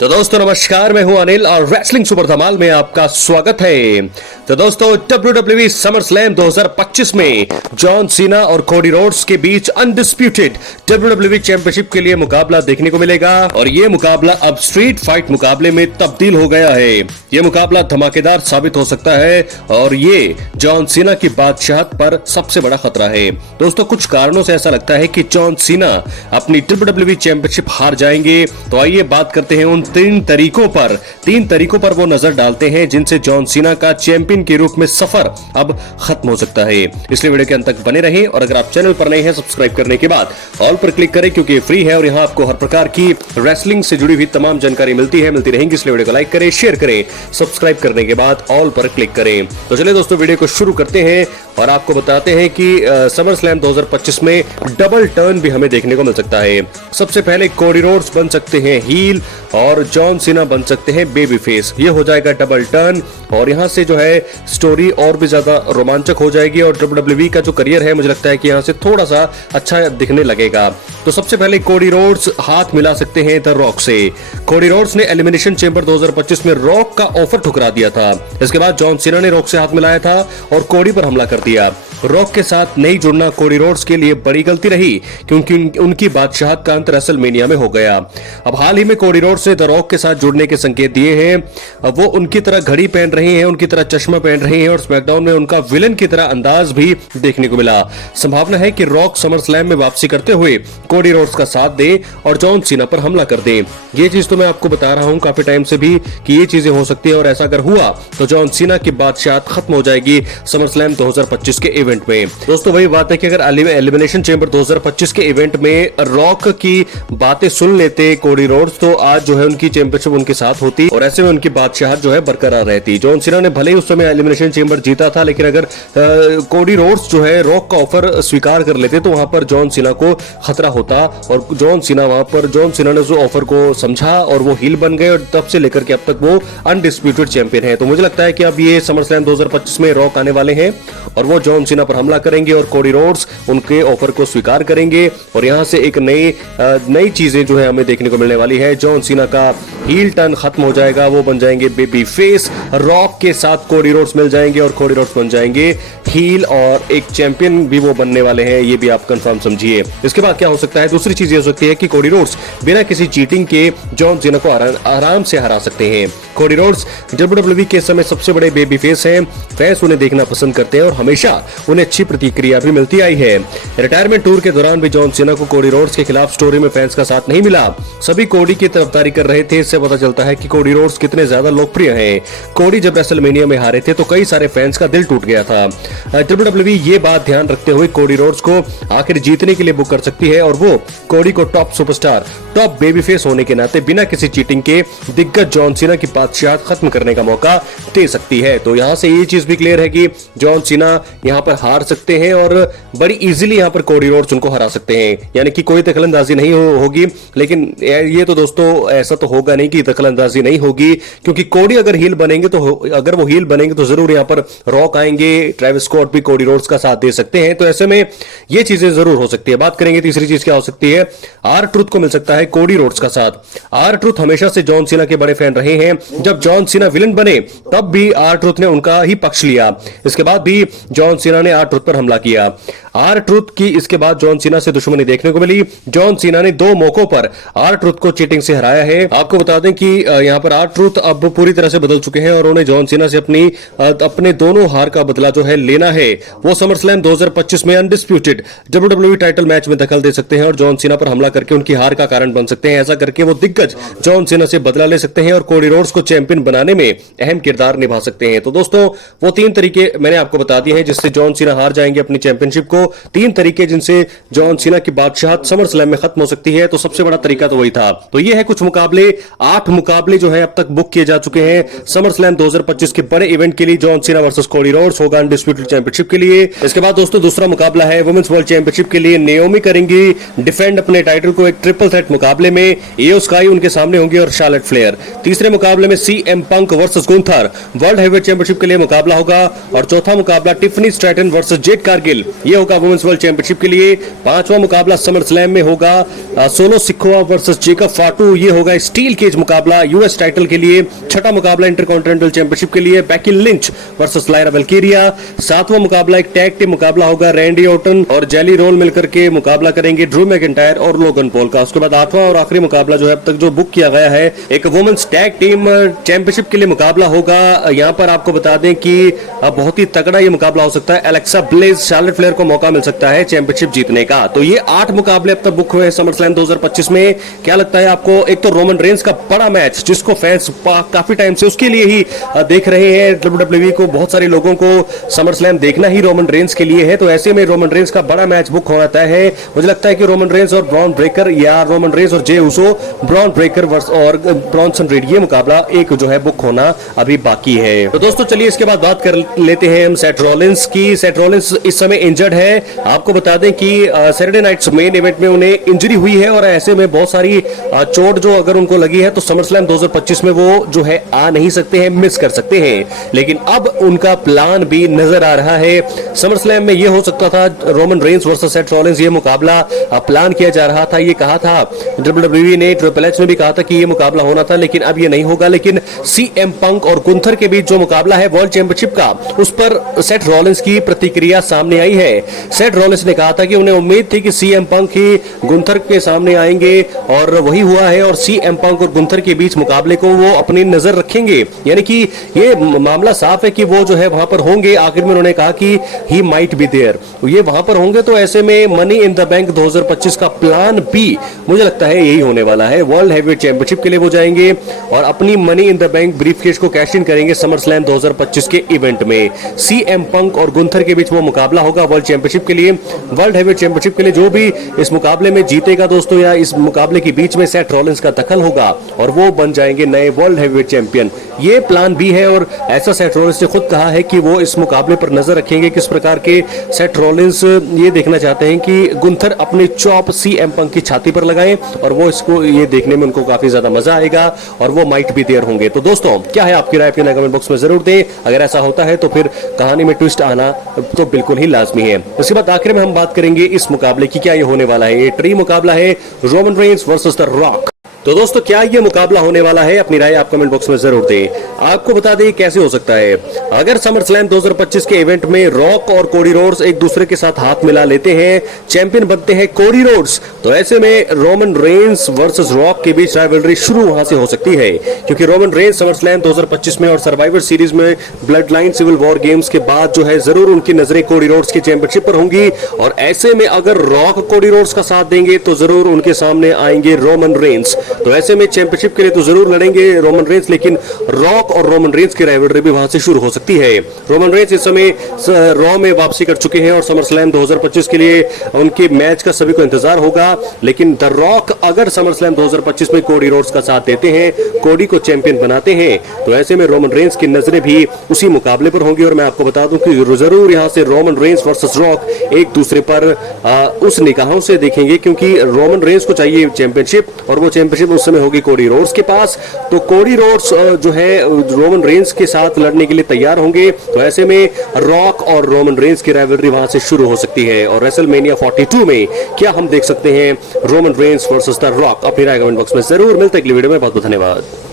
तो दोस्तों नमस्कार, मैं हूं अनिल और रेसलिंग सुपर धमाल में आपका स्वागत है। तो दोस्तों WWE समर स्लैम 2025 में जॉन सीना और कोडी रोड्स के बीच अनडिस्प्यूटेड WWE चैंपियनशिप के लिए मुकाबला देखने को मिलेगा और ये मुकाबला अब स्ट्रीट फाइट मुकाबले में तब्दील हो गया है। ये मुकाबला धमाकेदार साबित हो सकता है और ये जॉन सीना की बादशाहत पर सबसे बड़ा खतरा है। दोस्तों कुछ कारणों से ऐसा लगता है कि जॉन सीना अपनी WWE चैंपियनशिप हार जाएंगे। तो आइए बात करते हैं उन तीन तरीकों पर वो नजर डालते हैं जिनसे जॉन सीना का चैंपियन के रूप में सफर अब खत्म हो सकता है। इसलिए वीडियो के अंत तक बने रहें और अगर आप चैनल पर नए हैं सब्सक्राइब करने के बाद ऑल पर क्लिक करें क्योंकि फ्री है और यहाँ आपको हर प्रकार की रेसलिंग से जुड़ी हुई तमाम जानकारी मिलती रहेंगी। इसलिए वीडियो को लाइक करें, शेयर करें, सब्सक्राइब करने के बाद ऑल पर क्लिक करें। तो चलिए दोस्तों वीडियो को शुरू करते हैं और आपको बताते हैं कि समर स्लैम 2025 में डबल टर्न भी हमें देखने को मिल सकता है। सबसे पहले कोडी रोड्स बन सकते हैं हील और जॉन सीना बन सकते हैं बेबी फेस। ये हो जाएगा डबल टर्न और यहाँ से जो है स्टोरी और भी ज्यादा रोमांचक हो जाएगी और WWE का जो करियर है मुझे लगता है कि यहाँ से थोड़ा सा अच्छा दिखने लगेगा। तो सबसे पहले कोडी रोड्स हाथ मिला सकते हैं द रॉक से। कोडी रोड्स ने एलिमिनेशन चैंबर 2025 में रॉक का ऑफर ठुकरा दिया था। इसके बाद जॉन सीना ने रॉक से हाथ मिलाया था और कोडी पर हमला कर दिया। रॉक के साथ नहीं जुड़ना कोडी रोड्स के लिए बड़ी गलती रही क्योंकि उनकी बादशाहत का अंत रेसलमेनिया में हो गया। अब हाल ही में कोडी रोड्स ने द रॉक के साथ जुड़ने के संकेत दिए हैं। अब वो उनकी तरह घड़ी पहन रहे हैं, उनकी तरह चश्मा पहन रहे हैं और स्मैकडाउन में उनका विलन की तरह अंदाज भी देखने को मिला। संभावना है कि रॉक समर स्लैम में वापसी करते हुए कोडी रोड्स का साथ दे और जॉन सीना पर हमला कर दे। ये चीज तो मैं आपको बता रहा हूं काफी टाइम से भी कि ये चीजें हो सकती है और ऐसा अगर हुआ तो जॉन सीना की बादशाहत खत्म हो जाएगी समर स्लैम 2025 के इवेंट में। दोस्तों वही बात है कि अगर एलिमिनेशन चैंबर 2025 के इवेंट में रॉक की बातें सुन लेते कोडी रोड्स तो आज जो है उनकी चैंपियनशिप उनके साथ होती और ऐसे में उनकी बादशाहत जो है बरकरार रहती। जॉन सीना ने भले ही उस समय एलिमिनेशन चैंबर जीता था लेकिन अगर कोडी रोड्स जो है रॉक का ऑफर स्वीकार कर लेते तो वहां पर जॉन सीना को खतरा होता और जॉन सीना ने जो ऑफर को समझा और वो हील बन गए और तब से लेकर के अब तक वो अनडिस्प्यूटेड चैंपियन है। तो मुझे लगता है कि अब ये समर स्लैम 2025 में रॉक आने वाले हैं और वो जॉन सीना पर हमला करेंगे और कोडी रोड्स उनके ऑफर को स्वीकार करेंगे और यहां से एक नई चीजें जो है हमें देखने को मिलने वाली है। जॉन सीना का हील टर्न खत्म हो जाएगा, वो बन जाएंगे बेबी फेस। रॉक के साथ कोडी रोड्स मिल जाएंगे और कोडी रोड्स बन जाएंगे हील और एक चैंपियन भी वो बनने वाले हैं। ये भी आप कंफर्म समझिए। इसके बाद क्या हो सकता है, दूसरी चीज ये हो सकती है कि कोडी रोड्स बिना किसी चीटिंग के जॉन सीना को आराम से हरा सकते हैं। कोडी रोड्स WWE के समय सबसे बड़े बेबी फेस हैं। फैंस उन्हें देखना पसंद करते हैं और हमेशा उन्हें अच्छी प्रतिक्रिया भी मिलती आई है। रिटायरमेंट टूर के दौरान भी जॉन सीना को कोडी रोड्स के खिलाफ स्टोरी में फैंस का साथ नहीं मिला। सभी कोडी की तरफदारी कर रहे थे। इससे पता चलता है कि कोडी रोड्स कितने ज्यादा लोकप्रिय हैं। कोडी जब रेसलमेनिया में हारे थे तो कई सारे फैंस का दिल टूट गया था। WWE ये बात ध्यान रखते हुए कोडी रोड्स को आखिर जीतने के लिए बुक कर सकती है और वो कोडी को top superstar, top baby face होने के नाते बिना किसी चीटिंग के दिग्गज जॉन सीना की बादशाहत खत्म करने का मौका दे सकती है। तो यहां से ये चीज भी क्लियर है कि जॉन सीना यहां पर हार सकते हैं और बड़ी इजीली यहां पर कोडी रोड्स उनको हरा सकते हैं। यानी कि कोई दखलंदाजी नहीं होगी लेकिन ये तो दोस्तों ऐसा तो होगा नहीं कि दखलंदाजी नहीं होगी क्योंकि कोडी अगर हील बनेंगे तो जरूर यहां पर रॉक आएंगे, ट्रेविस स्कॉट भी कोडी रोड्स का साथ दे सकते हैं। तो ऐसे में ये चीजें जरूर हो सकती है। बात करेंगे तीसरी चीज क्या हो सकती है, आर ट्रुथ को मिल सकता है कोडी रोड्स का साथ। आर ट्रुथ हमेशा से जॉन सीना के बड़े फैन रहे हैं। जब जॉन सीना विलन बने तब भी आर ट्रुथ ने उनका ही पक्ष लिया। इसके बाद भी जॉन सीना ने आर ट्रुथ पर हमला किया। आर ट्रुथ की इसके बाद जॉन सीना से दुश्मनी देखने को मिली। जॉन सीना ने 2 मौकों पर आर ट्रुथ को चीटिंग से हराया है। आपको बता दें कि यहां पर आर ट्रुथ अब पूरी तरह से बदल चुके हैं और उन्हें जॉन सीना से अपने दोनों हार का बदला जो है लेना है। वो समर स्लैम 2025 में अनडिस्प्यूटेड WWE टाइटल मैच में दखल दे सकते हैं और जॉन सीना पर हमला करके उनकी हार का कारण बन सकते हैं। ऐसा करके वो दिग्गज जॉन सीना से बदला ले सकते हैं और कोडी रोड्स को चैंपियन बनाने में अहम किरदार निभा सकते हैं। तो दोस्तों वो 3 तरीके मैंने आपको बता दिए हैं जिससे जॉन सीना हार जाएंगे अपनी चैंपियनशिप को। 3 तरीके जिनसे जॉन सीना की बादशाहत समर स्लैम में खत्म हो सकती है। तो सबसे बड़ा तरीका तो वही था। तो ये है कुछ मुकाबले, 8 मुकाबले जो है अब तक बुक किए जा चुके हैं समर स्लैम 2025 के बड़े इवेंट के लिए। John Cena versus Cody Rhodes होगा अनडिस्प्यूटेड चैंपियनशिप के लिए। इसके बाद दोस्तों दूसरा मुकाबला है वुमेन्स वर्ल्ड चैंपियनशिप के लिए। नेओमी करेंगी डिफेंड अपने टाइटल को एक ट्रिपल थ्रेट मुकाबले में। इयो स्काई उनके सामने होंगे और शार्लेट फ्लेयर। तीसरे मुकाबले में CM पंक versus Gunther world heavyweight championship के लिए मुकाबला होगा और चौथा मुकाबला Tiffany Stratton versus Jade Cargill, ये होगा वुमेन्स वर्ल्ड चैंपियनशिप के लिए। पांचवा मुकाबला समर स्लैम में होगा सोलो सिखोवा वर्सेस जेकब फाटू, ये होगा होगा स्टील केज मुकाबला यूएस टाइटल के लिए, छठा मुकाबला इंटरकॉन्टिनेंटल चैंपियनशिप के लिए बेकी लिंच वर्सेस लायरा वेल्किरिया, सातवां मुकाबला एक टैग टीम मुकाबला होगा, रैंडी ऑर्टन और जेली रोल मिलकर के मुकाबला करेंगे ड्रू मैकिंटायर और लोगन पॉल का। उसके बाद आठवां और आखिरी मुकाबला जो है अब तक जो बुक किया गया है, एक वुमेन्स टैग टीम चैंपियनशिप के लिए मुकाबला होगा। यहाँ पर आपको बता दें कि बहुत ही तगड़ा ये मुकाबला हो सकता है, एलेक्सा ब्लेज शार्लेट फ्लेयर को मौका मिल सकता है चैंपियनशिप जीतने का। तो ये 8 मुकाबले अब तक बुक हुए हैं समरस्लैम 2025 में। क्या लगता है आपको? एक तो रोमन रेंस का बड़ा मैच जिसको फैंस काफी टाइम से उसके लिए ही देख रहे हैं, WWE को बहुत सारे लोगों को समरस्लैम देखना ही रोमन रेंस के लिए है। तो ऐसे में रोमन रेंस का बड़ा मैच बुक होना तय है। मुझे लगता है कि रोमन रेंस और ब्रॉन ब्रेकर या रोमन रेंस और जे उसो, ब्रॉन ब्रेकर और ब्रॉनसन रीड, ये मुकाबला एक जो है बुक होना अभी बाकी है। तो दोस्तों चलिए इसके बाद बात कर लेते हैं हम सेथ रॉलिंस की। सेथ रॉलिंस इस समय इंजर्ड है। आपको बता दें कि सैटरडे नाइट्स मेन इवेंट में उन्हें इंजरी हुई है और ऐसे में बहुत सारी चोट जो अगर उनको लगी है तो समरस्लैम 2025 में वो जो है आ नहीं सकते हैं, मिस कर सकते हैं। लेकिन अब उनका प्लान भी नजर आ रहा है। समरस्लैम में ये हो सकता था Roman Reigns versus Seth Rollins, ये मुकाबला प्लान किया जा रहा था। ये कहा था WWE ने, ट्रिपल एच ने भी कहा था कि ये मुकाबला होना था, लेकिन अब ये नहीं होगा। लेकिन सीएम पंक और गुंथर के बीच जो मुकाबला है वर्ल्ड चैंपियनशिप का, उस पर सेथ रॉलिंस की प्रतिक्रिया सामने आई है। सेथ रॉलिंस ने कहा था कि उन्हें उम्मीद थी कि सीएम पंक ही गुंथर के सामने आएंगे और वही हुआ है और सीएम पंक और गुंथर के बीच मुकाबले को वो अपनी नजर रखेंगे। यानी कि ये मामला साफ है कि वो जो है वहां पर होंगे। आखिर में उन्होंने कहा कि ही माइट बी देयर, ये वहां पर होंगे। तो ऐसे में मनी इन द बैंक 2025 का प्लान बी मुझे लगता है यही होने वाला है। वर्ल्ड हैवीवेट चैंपियनशिप के लिए वो जाएंगे और अपनी money in the bank briefcase को कैश इन करेंगे समरस्लैम 2025 के इवेंट में। सीएम पंक और गुंथर के बीच वो मुकाबला होगा वर्ल्ड चैंपियनशिप के लिए, वर्ल्ड हैवीवेट चैंपियनशिप के लिए। जो भी इस मुकाबले में जीतेगा दोस्तों, या इस मुकाबले के बीच में सेथ रॉलिंस का दखल होगा और वो बन जाएंगे नए वर्ल्ड हैवीवेट चैंपियन। ये प्लान भी है और ऐसा सेथ रॉलिंस ने खुद कहा है कि वो इस मुकाबले पर नजर रखेंगे किस प्रकार के। सेथ रॉलिंस ये देखना चाहते हैं कि गुंथर अपने चॉप सीएम पंक की छाती पर लगाएं और वो इसको ये देखने में उनको काफी ज्यादा मजा आएगा और वो माइट भी देयर होंगे। तो दोस्तों क्या है आपकी राय, अपने कमेंट बॉक्स में जरूर दें। अगर ऐसा होता है तो फिर कहानी में ट्विस्ट आना तो बिल्कुल ही लाजमी है। उसके बाद आखिर में हम बात करेंगे इस मुकाबले की, क्या ये होने वाला है। ये ट्री मुकाबला है Roman Reigns versus the rock. तो दोस्तों क्या ये मुकाबला होने वाला है? अपनी राय आप कमेंट बॉक्स में जरूर दें। आपको बता दें कैसे हो सकता है। अगर समरस्लैम 2025 के इवेंट में रॉक और कोडी रोड्स एक दूसरे के साथ हाथ मिला लेते हैं, चैंपियन बनते हैं कोडी रोड्स, तो ऐसे में रोमन रेंस वर्सेस रॉक के बीच राइवलरी शुरू वहां से हो सकती है। क्योंकि रोमन रेंस समरस्लैम 2025 में और सर्वाइवर सीरीज में bloodline civil war games के बाद जो है जरूर उनकी नजरें कोडी रोड्स की चैंपियनशिप पर होंगी। और ऐसे में अगर रॉक कोडी रोड्स का साथ देंगे तो जरूर उनके सामने आएंगे रोमन रेंस। तो ऐसे में चैंपियनशिप के लिए तो जरूर लड़ेंगे रोमन रेंस, लेकिन रॉक और रोमन रेंस की राइवलरी भी वहां से शुरू हो सकती है। रोमन रेंस इस समय रॉ में वापसी कर चुके हैं और समरस्लैम 2025 के लिए उनके मैच का सभी को इंतजार होगा। लेकिन द रॉक अगर समरस्लैम 2025 में कोडी रोड्स का साथ देते हैं, कोडी को चैंपियन बनाते हैं, तो ऐसे में रोमन रेंस की नजरें भी उसी मुकाबले पर होंगी। और मैं आपको बता दूं कि जरूर यहां से रोमन रेंस वर्सेस रॉक एक दूसरे पर उस निगाहों से देखेंगे, क्योंकि रोमन रेंस को चाहिए चैंपियनशिप और वो चैंपियनशिप उस समय होगी कोडी रोड्स के पास। तो कोडी रोड्स जो है रोमन रेंस के साथ लड़ने के लिए तैयार होंगे। तो ऐसे में रॉक और रोमन रेंस की राइवलरी वहां से शुरू हो सकती है। और रेसलमेनिया 42 में क्या हम देख सकते हैं Roman Reigns versus the rock? अपनी राय कमेंट बॉक्स में जरूर। मिलते हैं अगली वीडियो में। बहुत बहुत धन्यवाद।